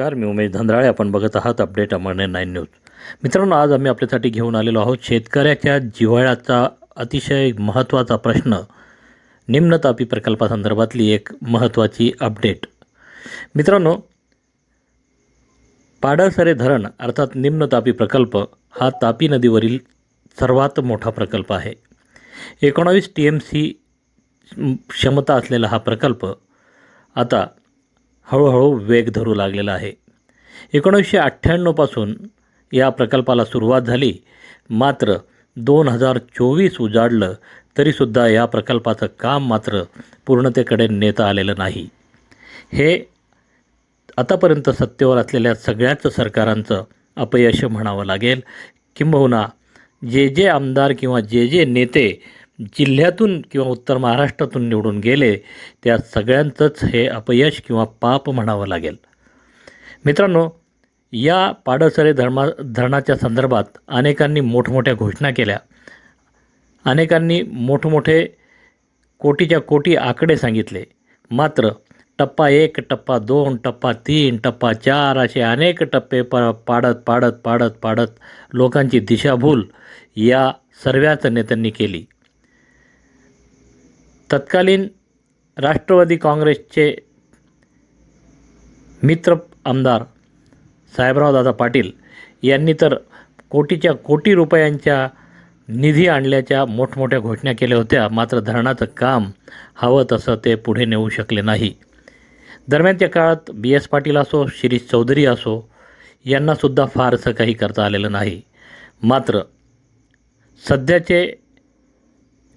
नमस्कार मी उमेश धंद्राळे. आपण बघत आहात अपडेट अमरने नाईन न्यूज. मित्रांनो आज आम्ही आपल्यासाठी घेऊन आलेलो आहोत शेतकऱ्याच्या जिव्हाळ्याचा अतिशय महत्त्वाचा प्रश्न. निम्नतापी प्रकल्पासंदर्भातली एक महत्त्वाची अपडेट. मित्रांनो पाडळसरे धरण अर्थात निम्नतापी प्रकल्प हा तापी नदीवरील सर्वात मोठा प्रकल्प आहे. एकोणावीस टी एम सी क्षमता असलेला हा प्रकल्प आता हळूहळू वेग धरू लागलेला आहे. एकोणीसशे अठ्ठ्याण्णवपासून या प्रकल्पाला सुरुवात झाली. मात्र दोन हजार चोवीस उजाडलं तरीसुद्धा या प्रकल्पाचं काम मात्र पूर्णतेकडे नेता आलेलं नाही. हे आतापर्यंत सत्तेवर असलेल्या सगळ्याच सरकारांचं अपयश म्हणावं लागेल. किंबहुना जे जे आमदार किंवा जे जे नेते जिल्ह्यातून किंवा उत्तर महाराष्ट्रातून निवडून गेले त्या सगळ्यांचंच हे अपयश किंवा पाप म्हणावं लागेल. मित्रांनो या पाडसरे धर्मा धरणाच्या संदर्भात अनेकांनी मोठमोठ्या घोषणा केल्या. अनेकांनी मोठमोठे कोटीच्या कोटी आकडे सांगितले. मात्र टप्पा एक टप्पा दोन टप्पा तीन टप्पा चार असे अनेक टप्पे प पाडत पाडत पाडत पाडत लोकांची दिशाभूल या सर्व्याच नेत्यांनी केली. तत्कालीन राष्ट्रवादी काँग्रेसचे मित्र आमदार साहेबराव दादा पाटील यांनी तर कोटीच्या कोटी रुपयांच्या निधी आणल्याच्या मोठमोठ्या घोषणा केल्या होत्या. मात्र धरणाचं काम हवं तसं ते पुढे नेऊ शकले नाही. दरम्यानच्या काळात बी एस पाटील असो शिरीष चौधरी असो यांनासुद्धा फारसं काही करता आलेलं नाही. मात्र सध्याचे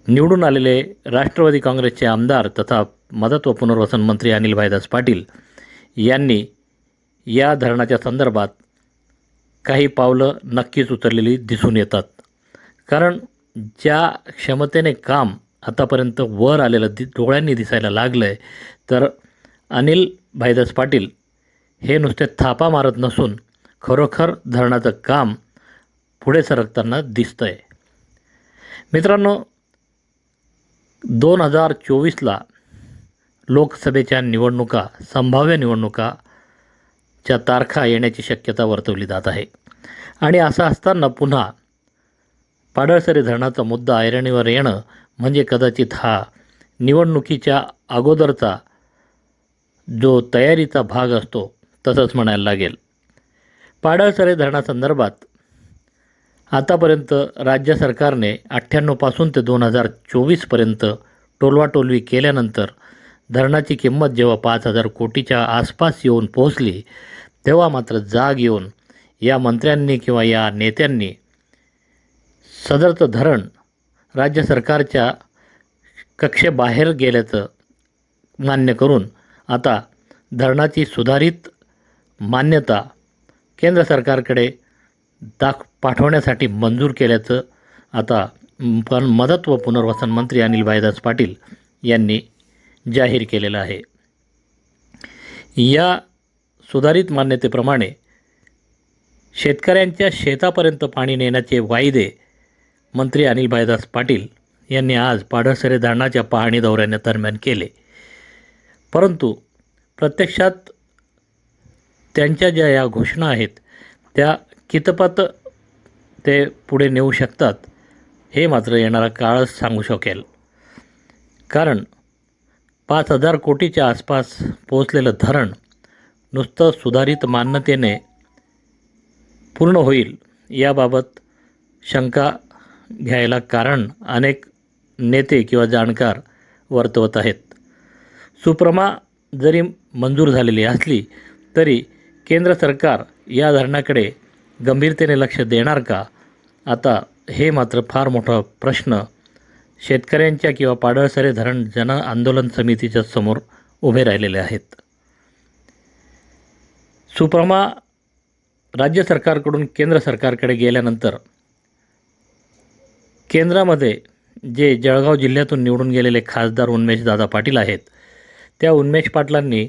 निवडून आलेले राष्ट्रवादी काँग्रेसचे आमदार तथा मदत व पुनर्वसन मंत्री अनिल भाईदास पाटील यांनी या धरणाच्या संदर्भात काही पावलं नक्कीच उचललेली दिसून येतात. कारण ज्या क्षमतेने काम आतापर्यंत वर आलेलं दि डोळ्यांनी दिसायला लागलं आहे तर अनिल भाईदास पाटील हे नुसते थापा मारत नसून खरोखर धरणाचं काम पुढे सरकताना दिसतं आहे मित्रांनो दोन हजार चोवीसला लोकसभेच्या निवडणुका संभाव्य निवडणुकाच्या तारखा येण्याची शक्यता वर्तवली जात आहे. आणि असं असताना पुन्हा पाडळसरे धरणाचा मुद्दा ऐरणीवर येणं म्हणजे कदाचित हा निवडणुकीच्या अगोदरचा जो तयारीचा भाग असतो तसंच म्हणायला लागेल. पाडळसरे धरणासंदर्भात आतापर्यंत राज्य सरकारने अठ्ठ्याण्णवपासून ते दोन हजार चोवीसपर्यंत टोलवाटोलवी केल्यानंतर धरणाची किंमत जेव्हा पाच हजार कोटीच्या आसपास येऊन पोहोचली तेव्हा मात्र जाग येऊन या मंत्र्यांनी किंवा या नेत्यांनी सदरचं धरण राज्य सरकारच्या कक्षेबाहेर गेल्याचं मान्य करून आता धरणाची सुधारित मान्यता केंद्र सरकारकडे दाख पाठवण्यासाठी मंजूर केल्याचं आता पण मदत व पुनर्वसन मंत्री अनिल भाईदास पाटील यांनी जाहीर केलेलं आहे. या सुधारित मान्यतेप्रमाणे शेतकऱ्यांच्या शेतापर्यंत पाणी नेण्याचे वायदे मंत्री अनिल भाईदास पाटील यांनी आज पाडळसरे धरणाच्या पाहणी दौऱ्याने दरम्यान केले. परंतु प्रत्यक्षात त्यांच्या ज्या या घोषणा आहेत त्या कितपत ते पुढे नेऊ शकतात हे मात्र येणारा काळच सांगू शकेल. कारण पाच हजार कोटीच्या आसपास पोचलेलं धरण नुसतं सुधारित मान्यतेने पूर्ण होईल याबाबत शंका घ्यायला कारण अनेक नेते किंवा जाणकार वर्तवत आहेत. सुप्रमा जरी मंजूर झालेली असली तरी केंद्र सरकार या धरणाकडे गंभीरतेने लक्ष देणार का? आता हे मात्र फार मोठा प्रश्न शेतकऱ्यांच्या किंवा पाडळसरे धरण जन आंदोलन समितीच्या समोर उभे राहिलेले आहेत. सुप्रमा राज्य सरकारकडून केंद्र सरकारकडे गेल्यानंतर केंद्रामध्ये जे जळगाव जिल्ह्यातून निवडून गेलेले खासदार उन्मेषदादा पाटील आहेत त्या उन्मेष पाटलांनी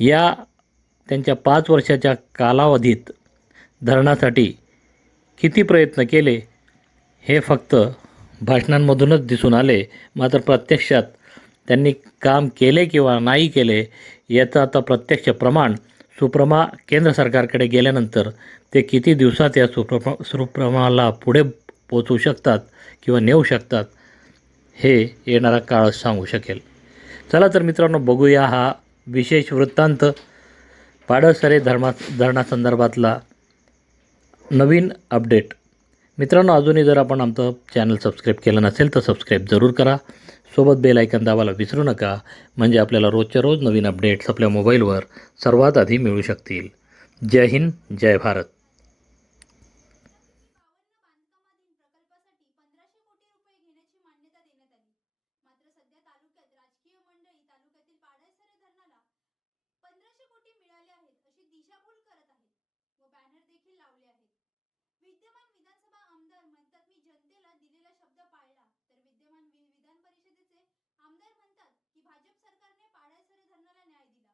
या त्यांच्या पाच वर्षाच्या कालावधीत धरणासाठी किती प्रयत्न केले हे फक्त भाषणांमधूनच दिसून आले. मात्र प्रत्यक्षात त्यांनी काम केले किंवा नाही केले याचं आता प्रत्यक्ष प्रमाण सुप्रमा केंद्र सरकारकडे गेल्यानंतर ते किती दिवसात या सुप्रमा सुप्रमाला पुढे पोचवू शकतात किंवा नेऊ शकतात हे येणारा काळ सांगू शकेल. चला तर मित्रांनो बघूया हा विशेष वृत्तांत पाडसरे धर्मा धरणासंदर्भातला नवीन अपडेट. मित्रांनो अजूनही जर आपण आमचं चॅनल सबस्क्राईब केलं नसेल तर सबस्क्राईब जरूर करा. सोबत बेल आयकन दाबायला विसरू नका. म्हणजे आपल्याला रोजच्या रोज नवीन अपडेट्स आपल्या मोबाईलवर सर्वात आधी मिळू शकतील. जय हिंद जय भारत. पंधराशे कोटी मिळाले आहेत अशी दिशाभूल करत आहेत. व बॅनर देखील लावले आहेत. विद्यमान विधानसभा आमदार म्हणतात मी जनतेला दिलेला शब्द पाळला. तर विद्यमान विधान परिषदेचे आमदार म्हणतात की भाजप सरकारने पाडायसरे धरणाला न्याय दिला.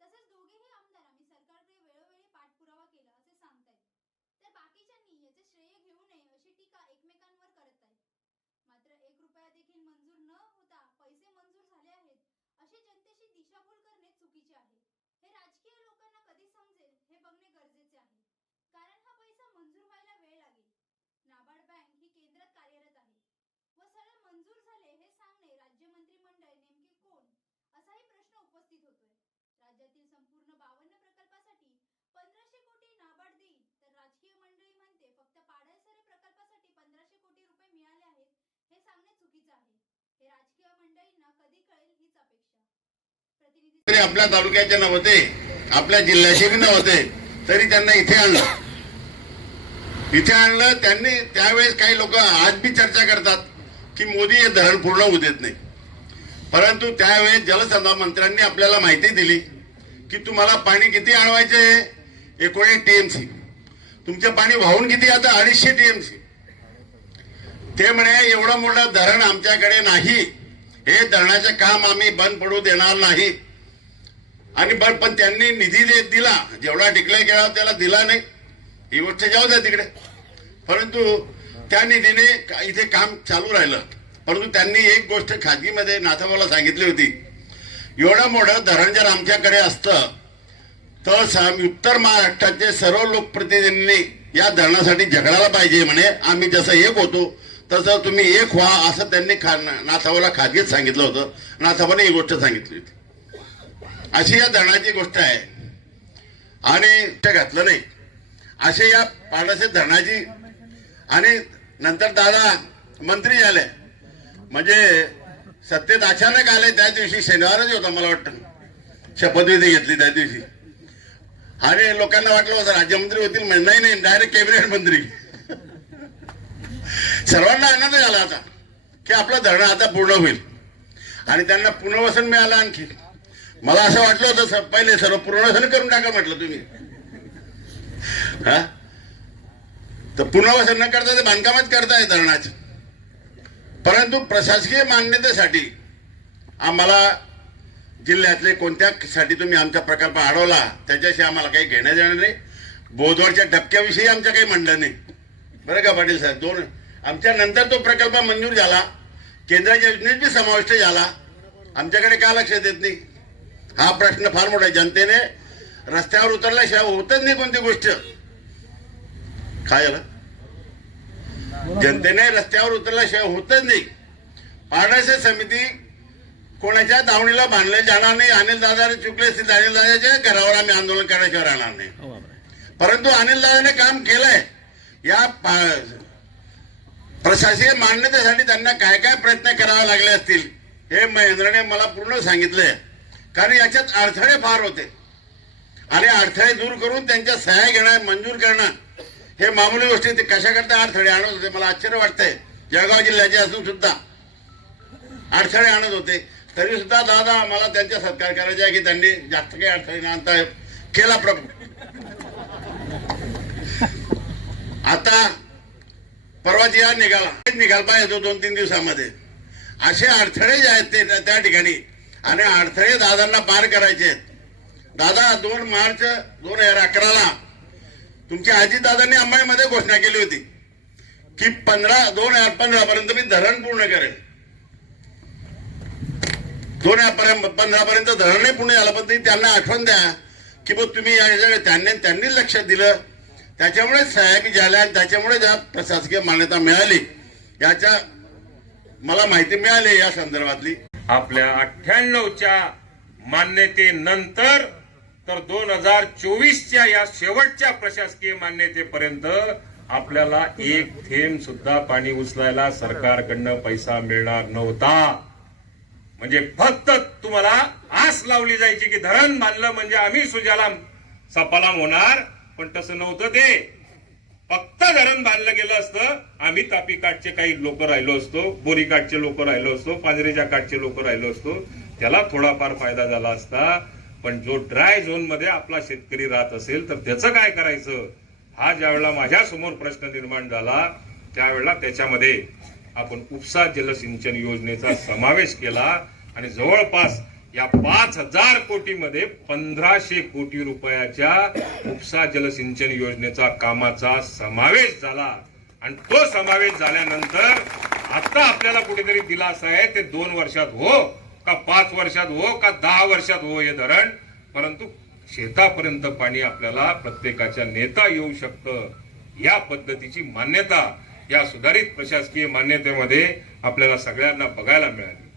तसेच दोघेही आमदार आम्ही सरकारकडे वेळोवेळी पाठपुरावा केला असे सांगतायत. तर बाकीच्यांनी याचे श्रेय घेऊ नये अशी टीका एकमेकांवर करत आहेत. मात्र एक रुपया देखील मंजूर न होता पैसे मंजूर झाले आहेत अशी जनतेशी दिशाभूल करणे चुकीचे आहे. हे राजकीय लोकांना कधी समजेल हे बघणे गरजेचे आहे कारण हा पैसा मंजूर व्हायला वेळ लागेल नाबार्ड बँक ही केंद्रात कार्यरत आहे व सरळ मंजूर झाले हे सांगणे राज्य मंत्रिमंडळ नेमके कोण असाही प्रश्न उपस्थित होतोय. राज्यातील संपूर्ण बावन्न प्रकल्पासाठी पंधराशे कोटी नाबार्ड देईल. तर राजकीय मंडळी म्हणते फक्त पाडळसरे प्रकल्पासाठी पंधराशे कोटी रुपये मिळाले आहेत हे सांगणे चुकीचं आहे. हे राजकीय मंडळींना कधी कळेल हीच अपेक्षा. प्रतिनिधी आपल्या तालुक्याचे नव्हते आपल्या जिल्ह्याचे बी नव्हते तरी त्यांना इथे आणलं. इथे आणलं त्यांनी त्यावेळेस काही लोक आज बी चर्चा करतात की मोदी हे धरण पूर्ण होऊ देत नाही. परंतु त्यावेळेस जलसंधा मंत्र्यांनी आपल्याला माहिती दिली की तुम्हाला पाणी किती आणवायचे एकोणीस टीएमसी. तुमचे पाणी वाहून किती आता अडीचशे टीएमसी. ते म्हणे एवढं मोठं धरण आमच्याकडे नाही. हे धरणाचे काम आम्ही बंद पडू देणार नाही. आणि बर पण त्यांनी निधी दे दिला. जेवढा डिक्लेअर केला त्याला दिला नाही. ही गोष्ट जाऊ द्या तिकडे. परंतु त्या निधीने का- इथे काम चालू राहिलं. परंतु त्यांनी एक गोष्ट खाजगीमध्ये नाथाबाला सांगितली होती. एवढं मोठं धरण जर आमच्याकडे असतं तर सा- उत्तर महाराष्ट्राचे सर्व लोकप्रतिनिधींनी या धरणासाठी झगडायला पाहिजे म्हणे. आम्ही जसं एक होतो तसं तुम्ही एक व्हा असं त्यांनी खा नाथाबाला खाजगीत सांगितलं होतं. नाथाबाने ही गोष्ट सांगितली होती. अशी या धरणाची गोष्ट आहे. आणि ते घातलं नाही. असे या पाडसे धरणाची आणि नंतर दादा मंत्री झाले. म्हणजे सत्तेत अचानक आले त्या दिवशी शनिवारच होता मला वाटतं. शपथविधी घेतली त्या दिवशी. आणि लोकांना वाटलं होतं राज्यमंत्री होतील म्हणजे नाही नाही डायरेक्ट कॅबिनेट मंत्री. सर्वांना आनंद झाला आता की आपलं धरण आता पूर्ण होईल. आणि त्यांना पुनर्वसन मिळालं आणखी. मला असं वाटलं होतं सर पहिले सर्व पुनर्वसन करून टाका म्हटलं तुम्ही. हा? तर पुनर्वसन न करता ते बांधकामच करताय धरणाचं. परंतु प्रशासकीय मान्यतेसाठी आम्हाला जिल्ह्यातले कोणत्या साठी तुम्ही आमचा प्रकल्प अडवला त्याच्याशी आम्हाला काही घेणं देणं नाही. बोधवडच्या टप्प्याविषयी आमचं काही म्हणणं नाही. बरं का पाटील साहेब? दोन आमच्या नंतर तो प्रकल्प मंजूर झाला केंद्राच्या योजनेत बी समाविष्ट झाला. आमच्याकडे का लक्ष देत नाही? हा प्रश्न फार मोठा आहे. जनतेने रस्त्यावर उतरल्याशिवाय होतच नाही कोणती गोष्ट. काय झालं? जनतेने रस्त्यावर उतरल्याशिवाय होतच नाही. पाडासे समिती कोणाच्या दावणीला बांधले जाणार नाही अनिल दादा चुकले असतील अनिल दादाच्या घरावर आम्ही आंदोलन करण्याशिवाय राहणार नाही. परंतु अनिल दादाने काम केलंय. या प्रशासकीय मान्यतेसाठी त्यांना काय काय प्रयत्न करावे लागले असतील हे महेंद्रने मला पूर्ण सांगितलंय. कारण याच्यात अडथळे फार होते. आणि अडथळे दूर करून त्यांच्या सह्या घेणं मंजूर करणं हे मामूली गोष्टी ते कशाकरता अडथळे आणत होते? मला आश्चर्य वाटतंय. जळगाव जिल्ह्याचे असून सुद्धा अडथळे आणत होते. तरी सुद्धा दादा मला त्यांचा सत्कार करायचा आहे की त्यांनी जास्त काही अडथळे आणता केला प्रभू. आता परवाची या निघाला. निघाल पाहिजे दोन तीन दिवसामध्ये. असे अडथळे जे आहेत ते त्या ठिकाणी. आणि अडथळे दादांना पार करायचे आहेत. दादा दोन मार्च दोन हजार अकराला तुमच्या आजी दादांनी अंबाईमध्ये घोषणा केली होती की पंधरा दोन हजार पंधरा पर्यंत मी धरण पूर्ण करेन. दोन हजार पंधरा पर्यंत धरणही पूर्ण झालं पण तरी त्यांना आठवण द्या की बघ तुम्ही त्यांनी त्यांनी लक्षात दिलं. त्याच्यामुळे साहेबी झाल्या आणि त्याच्यामुळे ज्या प्रशासकीय मान्यता मिळाली याच्या मला माहिती मिळाली या संदर्भातली. आपल्या अठ्ठ्याण्णवच्या मान्यतेनंतर तर दोन हजार चोवीसच्या या शेवटच्या प्रशासकीय मान्यतेपर्यंत आपल्याला एक थेंब सुद्धा पाणी उचलायला सरकारकडनं पैसा मिळणार नव्हता. म्हणजे फक्त तुम्हाला आस लावली जायची की धरण बांधलं म्हणजे आम्ही सुजालाम सपालाम होणार पण तसं नव्हतं ते. फक्त धरण बांधलं गेलं असतं. आम्ही तापी काठचे काही लोक राहिलो असतो बोरी काठचे लोक राहिलो असतो पांजरेच्या काठचे लोक राहिलो असतो. त्याला थोडाफार फायदा झाला असता. पण जो ड्राय झोनमध्ये आपला शेतकरी राहत असेल तर त्याचं काय करायचं? हा ज्यावेळेला माझ्यासमोर प्रश्न निर्माण झाला त्यावेळेला त्याच्यामध्ये आपण उपसा जलसिंचन योजनेचा समावेश केला आणि जवळपास या पाच हजार कोटीमध्ये पंधराशे कोटी रुपयाच्या उपसा जलसिंचन योजनेचा कामाचा समावेश झाला. आणि तो समावेश झाल्यानंतर आता आपल्याला कुठेतरी दिलासा आहे ते दोन वर्षात हो. का पाच वर्षात हो का दहा वर्षात हो हे धरण? परंतु शेतापर्यंत पाणी आपल्याला प्रत्येकाच्या नेता येऊ शकतं. या पद्धतीची मान्यता या सुधारित प्रशासकीय मान्यतेमध्ये आपल्याला सगळ्यांना बघायला मिळाली.